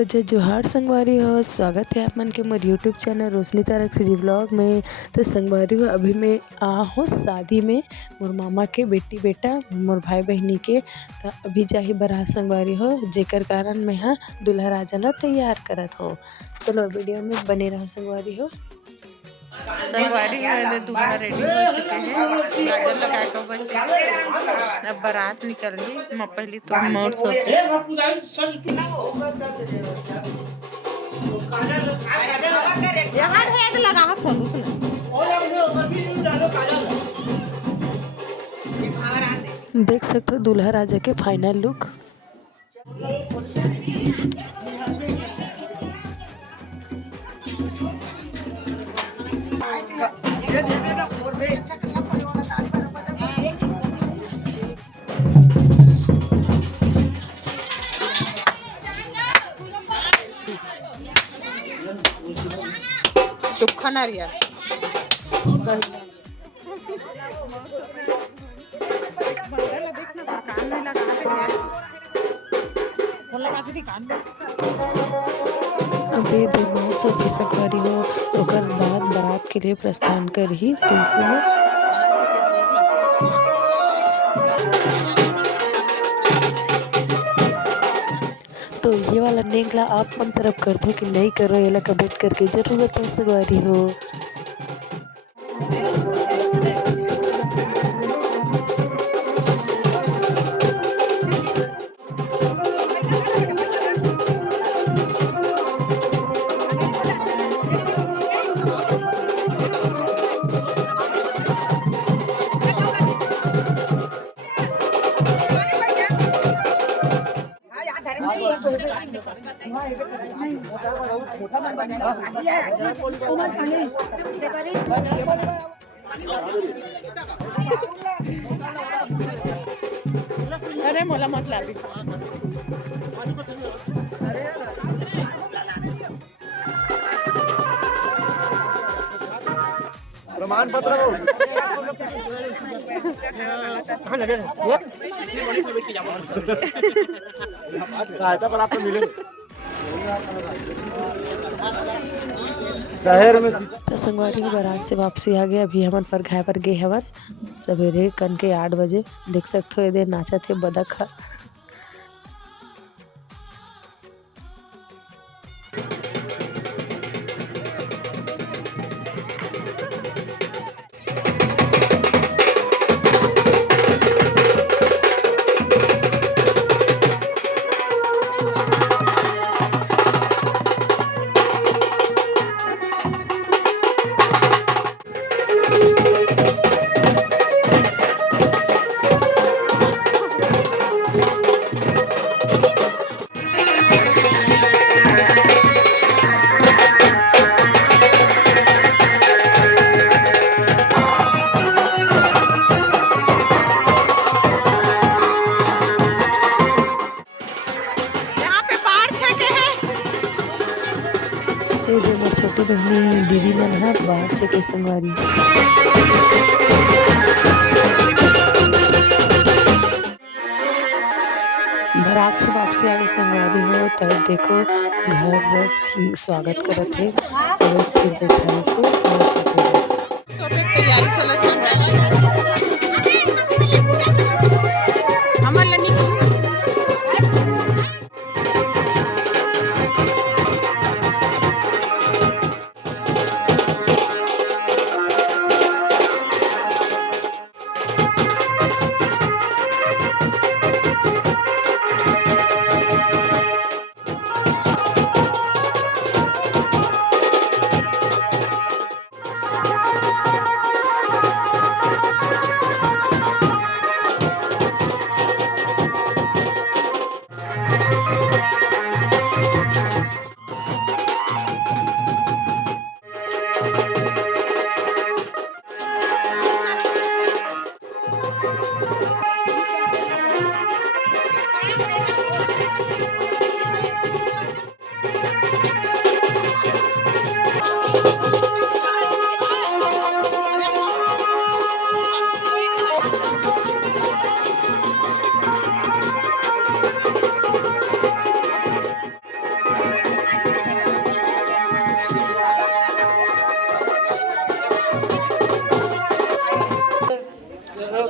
तो जय जोहार संगवारी हो। स्वागत है आप मन के मोर यूट्यूब चैनल रोशनी तारक जी व्लॉग में। तो संगवारी हो अभी मैं आ हूँ शादी में मोर मामा के बेटी बेटा मोर भाई बहनी के। तो अभी जाही बारात संगवारी हो, जेकर कारण मैं हाँ दूल्हा राजा ला तैयार करत हो। चलो वीडियो में बने रहो संगवारी हो। संगवारी में दूल्हा रेडी हो चुके हैं, गाजर लगा कर बच्चे अब बारात निकल ली। पहली तो मोर सब यहाँ है तो लगा सोनू देख सकते हो दूल्हा राजा के फाइनल लुक। सूखा नारियल अबे दिमाग से भी संगवारी हो। ओकर बाद बारात के लिए प्रस्थान कर ही तुलसी में। तो ये वाला नेकला आप मन तरफ कर दो कि नहीं करो, ये ला कमेंट करके जरूर बताओ संगवारी हो। अरे मोला मत लागी प्रमाण पत्र सहायता पर आपको मिलेगा शहर में। तो संगवारी की बारात से वापसी आ गए। अभी हमन पर घर पर गए हवन सवेरे कन के 8 बजे। देख सकते हो ये नाचा थे बदक हा। ये दे मोर छोटी बहनी दीदी मन हा बाहर छके संगवारी। बारात से वापसी आ गए संगवारी हो। तो देखो घर स्वागत करत है और फिर बैठा से और सब तैयारी चलो हमर लनी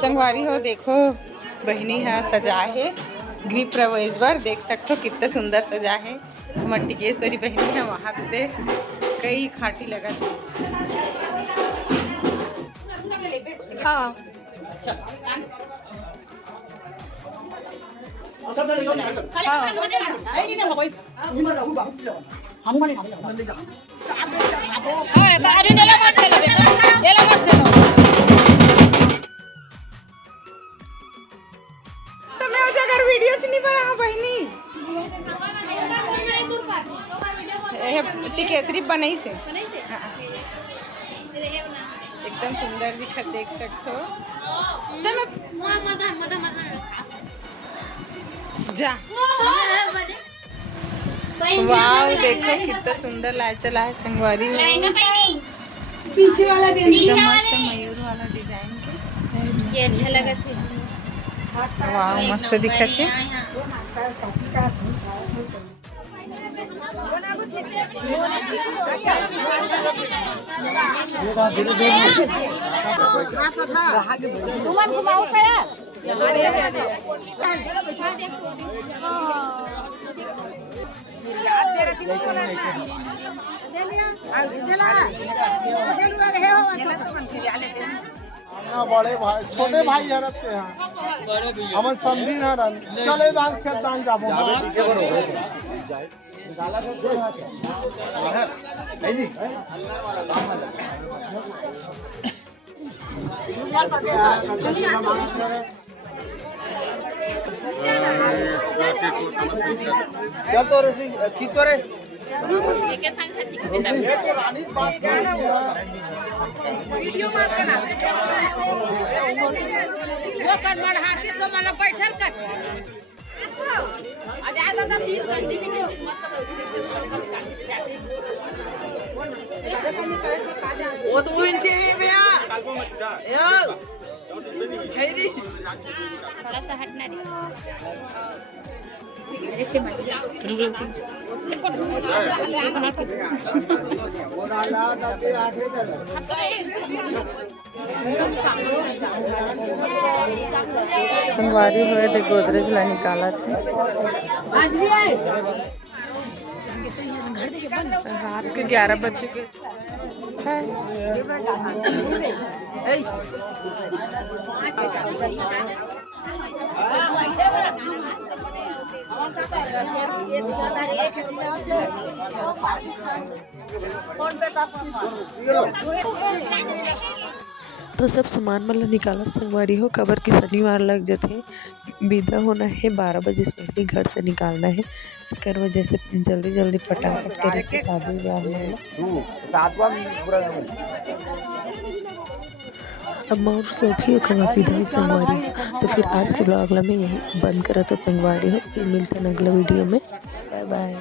संगवारी हो देखो बहनी है सजा है गृह प्रवेश बर देख सकते हो कितना सुंदर सजा है मट्टिकेश्वरी बहनी है वहाँ पे कई खाटी लगा हाँ अगर वीडियो च नहीं बना बहनी टिकेसरी बनई से एकदम सुंदर दिखत देख सकते हो चलो जा वाव देखो कितना सुंदर लाइट चला है संगवारी पीछे वाला एकदम मस्त मयूर वाला डिजाइन के ये अच्छा लगा था वाव मस्त दिखत है तुमन घुमाओ करा बड़े भाई छोटे भाई हरत के यहाँ हमन समझी ना रन चले दान खेत दान जाबो के बरो गाला से दे है जी चल तो रे खींचो रे रानी बात वीडियो मत करना वो कर मार हाथी तो मला बैठल कर आ जा दादा 3 घंटे के मत वो तो इनचे भैया यो हेरी थोड़ा सा हटना संगवारी हुए थे गोदरेज ला निकाला थे रात के 11 बजे के तो सब सामान मतलब निकाला संगवारी हो कबर की शनिवार लग जाते विदा होना है 12 बजे से पहले घर से निकालना है कर वजह से जल्दी जल्दी फटाफट करे से शादी ब्याह में अब मोर सोफी ओकर विदाई संगवारी हो। तो फिर आज के ब्लॉग में यही बंद करा तो संगवारी हो फिर मिलते हैं अगला वीडियो में बाय बाय।